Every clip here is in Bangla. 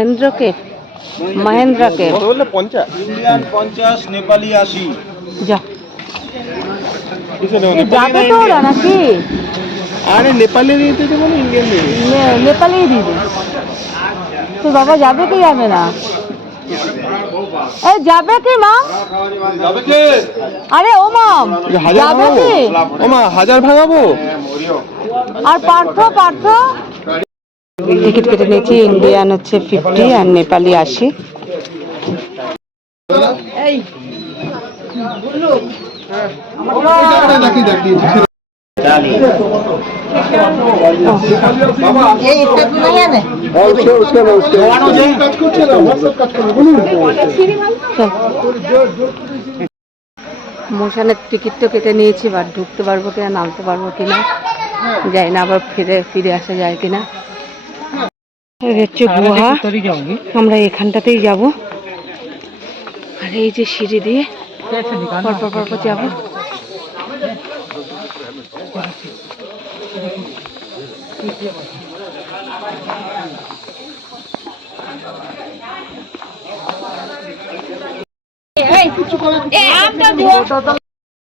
মহেন্দ্র কেপ মহেন্দ্র কেপ কত বললে পঞ্চাশ ইন্ডিয়ান পঞ্চাশ নেপালি আশি। যা। কিসে নেব এ যাবে তো ওরা নাকি? আরে নেপালি দেবো না ইন্ডিয়ান নেবে দিবে তো বাবা যাবে কি যাবে না? এই যাবে কি মা? যাবে কে? আরে ও হাজার যাবে কি? ও মা হাজার ভাঙাবো? আর পার্থ পার্থ? টিকিট কেটে নিয়েছি ইন্ডিয়ান হচ্ছে ফিফটি আর নেপালি আশি। মোশনের টিকিট তো কেটে নিয়েছি এবার ঢুকতে পারব কিনা নামতে পারব কিনা যাই না আবার ফিরে ফিরে আসা যায় কিনা। এই হচ্ছে গুহা। আমরা এখানটাতেই যাব। আর এই যে সিঁড়ি দিয়ে পরপর পরপর যাব।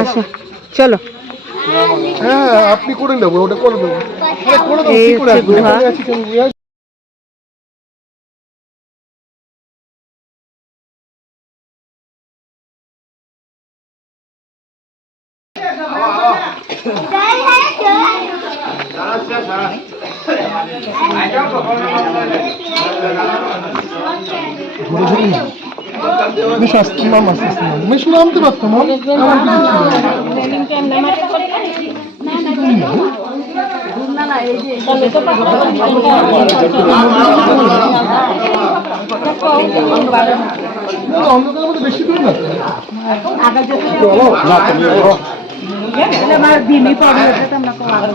আচ্ছা চলো হ্যাঁ আপনি করে নেব ওটা করে দেবো আরে করে দেবো এই কি করে Müslüman masasından. Müslüman da baktım ama. অন্ধকারের মধ্যে বেশি করে না আমার দিনই পড়ে আমরা কমার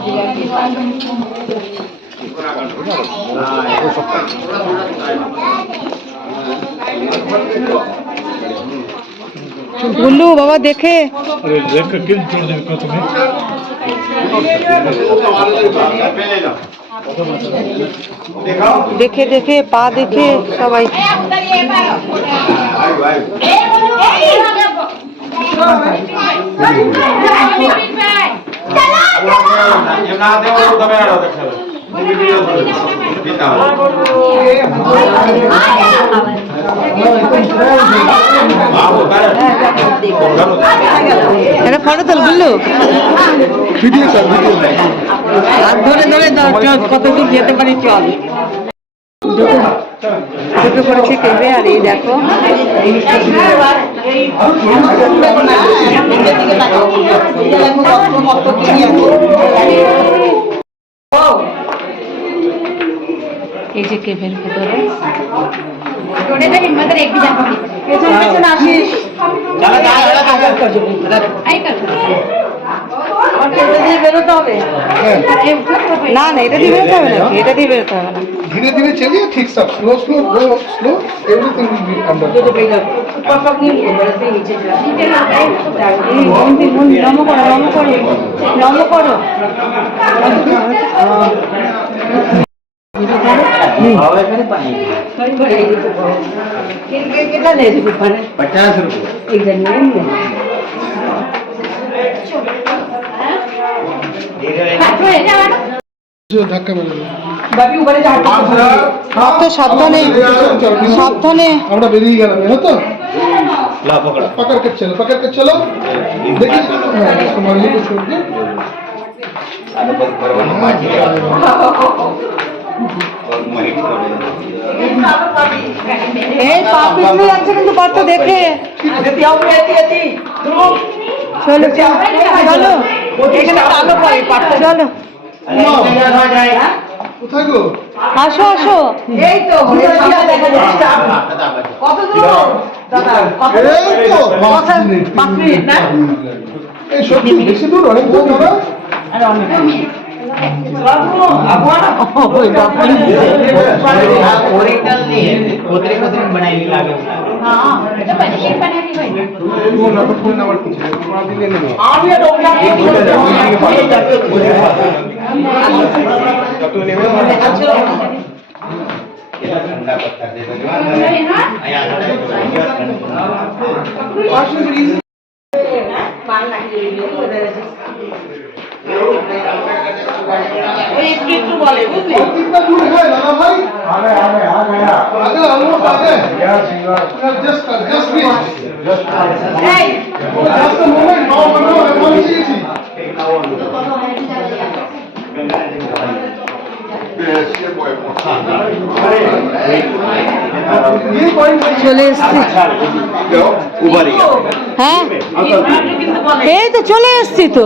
মধ্যে বেশি দূর না গুল্লু বাবা দেখে দেখে একটা ফটো তোল ভিডিও হাত ধরে ধরে কত দূর যেতে পারি চল। দুটো করেছে কেবে আর এই দেখো। এই যে কেভের ভেতরে। ধীরে ধীরে চালিয়ে ঠিক সব slow slow go slow everything पचास रुपये जो धक्का मेरे তো সাবধানে সাবধানে আমরা বেরিয়ে গেলাম জানো তো ला पकड़ा पकड़ के चलो पकड़ के चलो देखिए हाँ, संभालिए को छोड़ के এই পা যাচ্ছে কিন্তু কত দেখে। চলো চলো চলো। আসো আসো। এই তো পাঁচ মিনিট। না? সত্যি বেশি দূর অনেক দূর দাদা। બનાવી લાગે ઠંડા પત્તા દેવા নেই, তোমরা দিলে নেবে। যত নেবে कितना दूर है दादा भाई आगे आगे आ गया आगे ऑलमोस्ट आगे yes just just reach just just a moment now now I want to see ये पॉइंट চলে এসছি। হ্যাঁ? এই তো চলে এসছি তো।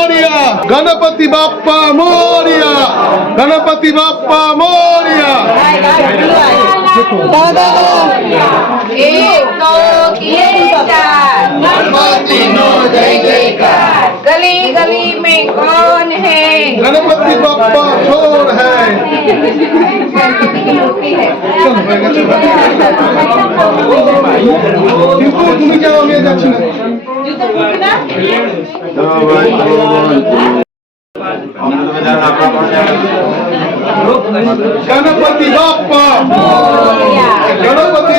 गणपति बाप्पा मोरिया गणपति बाप्पा मोरिया দাদা দাদা गली गली में कौन है गणपति बाप्पा छोर है চল হয়ে গেছে কিন্তু তুমি যাও আমি আর যাচ্ছি না गणपति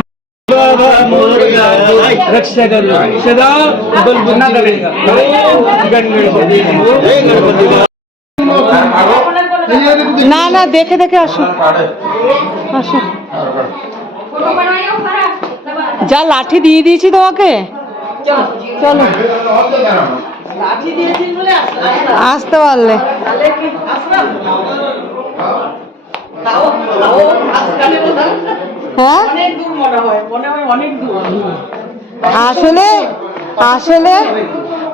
रक्षा करो सदा बल बुद्धि करेगा ओम गणगणपति जय गणपति না না দেখে দেখে আসো আসো যা লাঠি দিয়ে দিয়েছি তোমাকে চলো আসতে পারলে হ্যাঁ? আসলে আসলে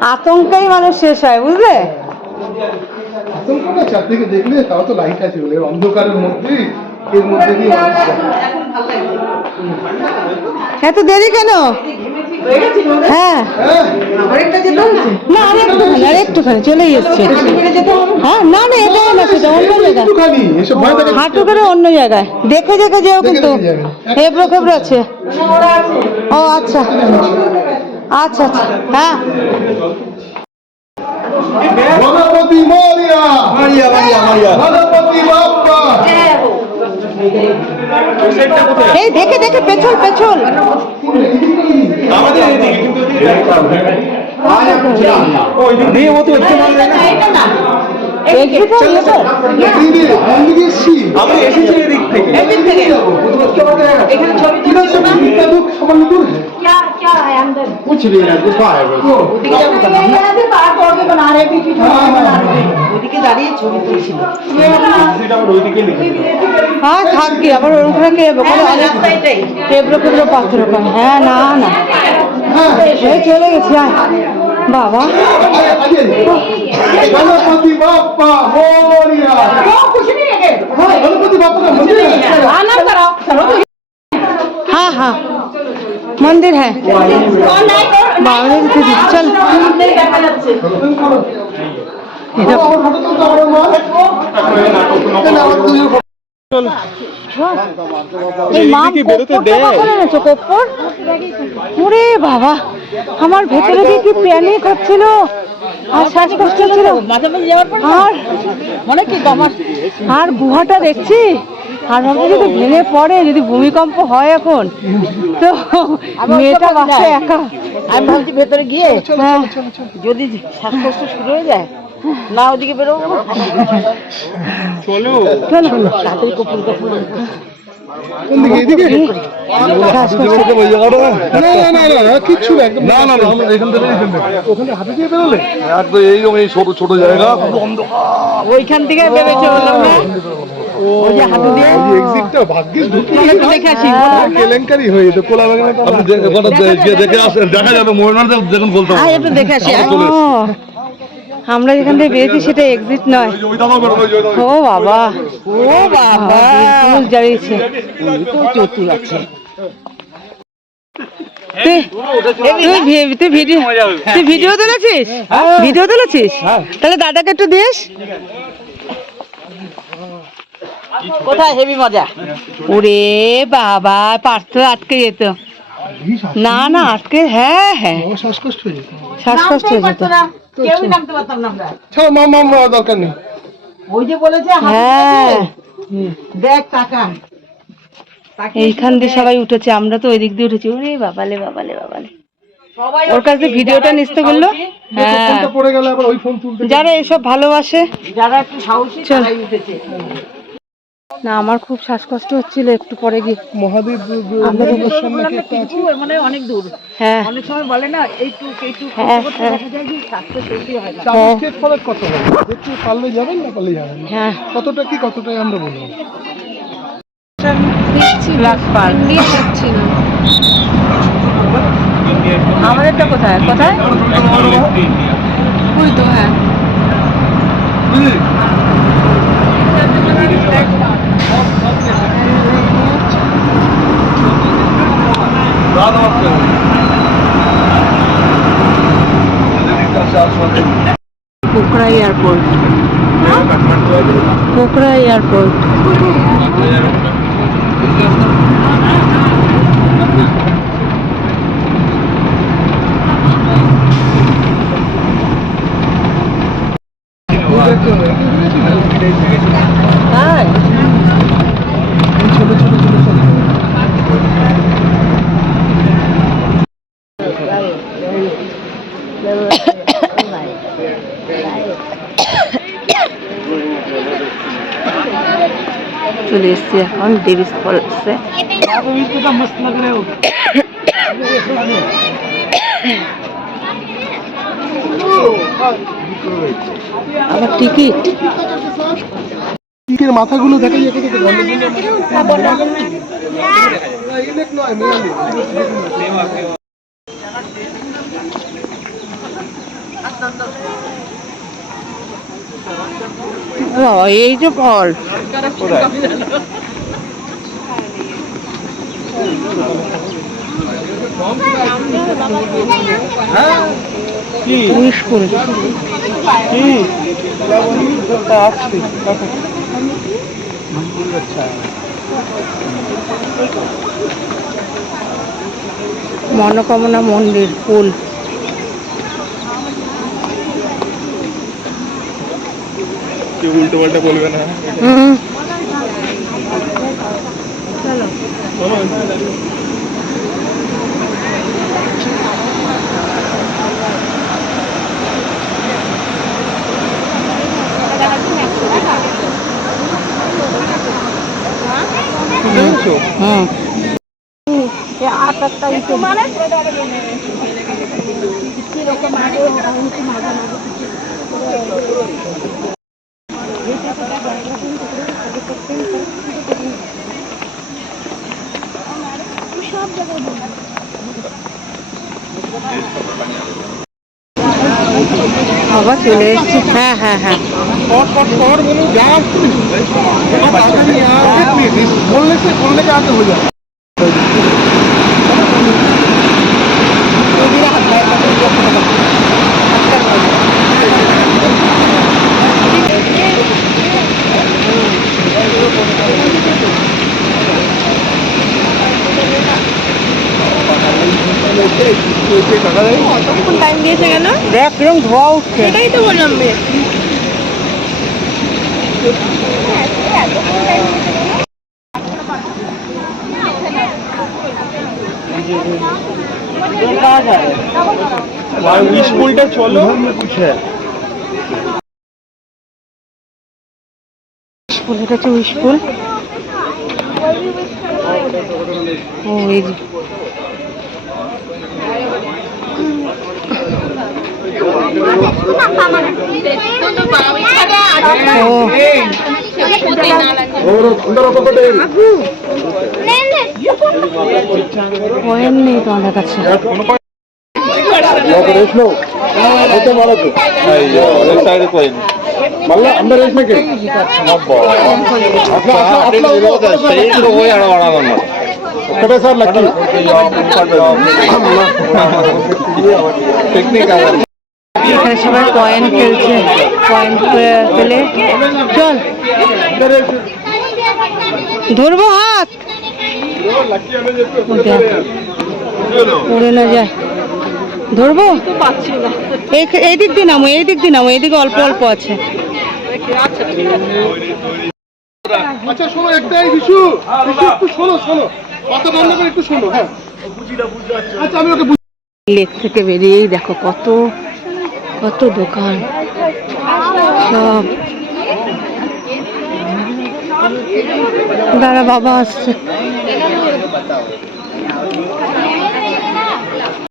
আতঙ্কেই মানুষ শেষ হয় বুঝলে? চারদিকে দেখলে তাও তো লাইট আছে বলে অন্ধকারের মধ্যে এর মধ্যে দিয়ে মানুষ যায়। এত দেরি কেন? হ্যাঁ হ্যাঁ। না? আর একটুখানি আর একটুখানি চলেই এসছে। হ্যাঁ না না এটা না সেটা অন্য জায়গায়। হাঁটু করে অন্য জায়গায়। দেখে দেখে যেও কিন্তু। হেবড়ো খেবড়ো আছে। ও আচ্ছা। আচ্ছা আচ্ছা। হ্যাঁ। গণপতি মরিয়া। মারিয়া মারিয়া মারিয়া। গণপতি বাপ্পা। এই দেখে দেখে পেছল পেছল। দিয়ে ও তো হচ্ছে এদিকে তো ইয়ে তো। দিদি কোন দিকে এসছি আমি এসেছি এদিক থেকে किधर से कितना दूर सामान्य दूर है क्या क्या है अंदर कुछ नहीं है गुफा है बस হ্যাঁ থাক কি আবার ওখানে কে ওখানে অনেক কেবড়ো কেবড়ো পাথর ওখানে হ্যাঁ না না এই চলে গেছি আয় বাবা गणपति बाप्पा मोरिया हाँ गणपति बाप्पा का मंदिर है आना कराओ हाँ हाँ मंदिर है बावली दीदी चल ওরে বাবা আমার ভেতরে দিয়ে কি প্যানিক হচ্ছিল? আর শ্বাসকষ্ট ছিল। আর মনে আর গুহাটা দেখছি? আর ভাবছি যদি ভেঙে পড়ে যদি ভূমিকম্প হয় এখন তো মেয়েটা বাসে একা। আমি ভাবছি ভেতরে গিয়ে হ্যাঁ। যদি শ্বাসকষ্ট শুরু হয়ে যায় না ওদিকে বেরোবো না চলো কোন দিকে এদিকে? শ্বাসকষ্ট না না না না না কিচ্ছু না একদম না না না এখান থেকে ওখানে হাতে দিয়ে বেরোলে? একদম এইরকম এই ছোট ছোট জায়গা। পুরো ওইখান থেকে ভেবেছে বললাম না? ওই যে হাঁটু দিয়ে? এক্সিটটা ভাগ্যিস ঢুকে একটু দেখে যাবে মহিলার দেখুন বলতে হবে একটু দেখে আসি আমরা যেখান থেকে বেরিয়েছি সেটা এক্সিট নয়। ও বাবা। ও বাবা বিলকুল জ্বালিয়েছে চতুর আছে তুই ভিডিও তুই ভিডিও তুলেছিস? ভিডিও তুলেছিস? তাহলে দাদাকে একটু দিস। কোথায়? হেভি মজা। ওরে বাবা পার্থ আটকে যেত। না না আটকে হ্যাঁ হ্যাঁ। শ্বাসকষ্ট হয়ে যেত। শ্বাসকষ্ট হয়ে যেত। কেউই নামতে পারতাম না আমরা। ছাড়ো মা মা মা দরকার নেই। ওই যে বলেছে হ্যাঁ। দেখ টাকা এইখান দিয়ে সবাই উঠেছে আমরা তো ওই দিক দিয়ে উঠেছি। ওরে বাবালে বাবালে বাবালে। ওর কাছে ভিডিওটা নিতে বলল হ্যাঁ। ফোনটা পড়ে গেলে আবার ওই ফোন তুলতে যারা এসব ভালোবাসে যারা একটু সাহসী তারাই উঠেছে। না আমার খুব শ্বাসকষ্ট হচ্ছিল একটু পরে গিয়ে। মহাদেব একটা মানে অনেক দূর। হ্যাঁ। অনেক সময় বলে না এইটুক এইটুক হ্যাঁ, হ্যাঁ। হয় কত হবে? দেখতে পারলে যাবেন না পারলে যাবেন হ্যাঁ। কতটা কি কতটাই আমরা বলব? আমাদেরটা কোথায়? কোথায়? তো হ্যাঁ। पोखरा एयरपोर्ट पोखरा एयरपोर्ट চলে এসছি এখন দেবিস ফলসে আবার টিকিট টিকের মাথাগুলো দেখা যায় কত ইলেক নয় মেয়ালি ও, এই যে ফল। উইশ করে। মনোকামনা মন্দির ফুল উল্টো পাল্টা বলবে না হুম চলে এসেছি হ্যাঁ হ্যাঁ হ্যাঁ বললে সে বললে আগে হয়ে যাবে কিরম ধোয়া উঠছে? সেটাই তো বললাম বে। স্কুলটা চলো। স্কুল এটা হচ্ছে স্কুল। ও এই పోయింది తొందర పోయింది మళ్ళీ అందరు రేట్లకి స్టేట్లో పోయి ఆడవాడాలన్నమాట ఒకటేసారి లక్కీ టెక్నిక్ এখানে সবাই পয়েন্ট খেলছে। পয়েন্ট পেলে। চল। ধরবো হাত। পড়ে না যায় ধরবো? এই- এই দিক দিয়ে নামো এই দিক দিয়ে নামো এইদিকে অল্প অল্প আছে। আচ্ছা শোনো একটাই বিশু বিশু একটু শোনো শোনো। কথা বন্ধ করে একটু শোনো হ্যাঁ। আচ্ছা আমি ওকে লেক থেকে বেরিয়েই দেখো কত কত দোকান? সব। দাদা বাবা আসছে।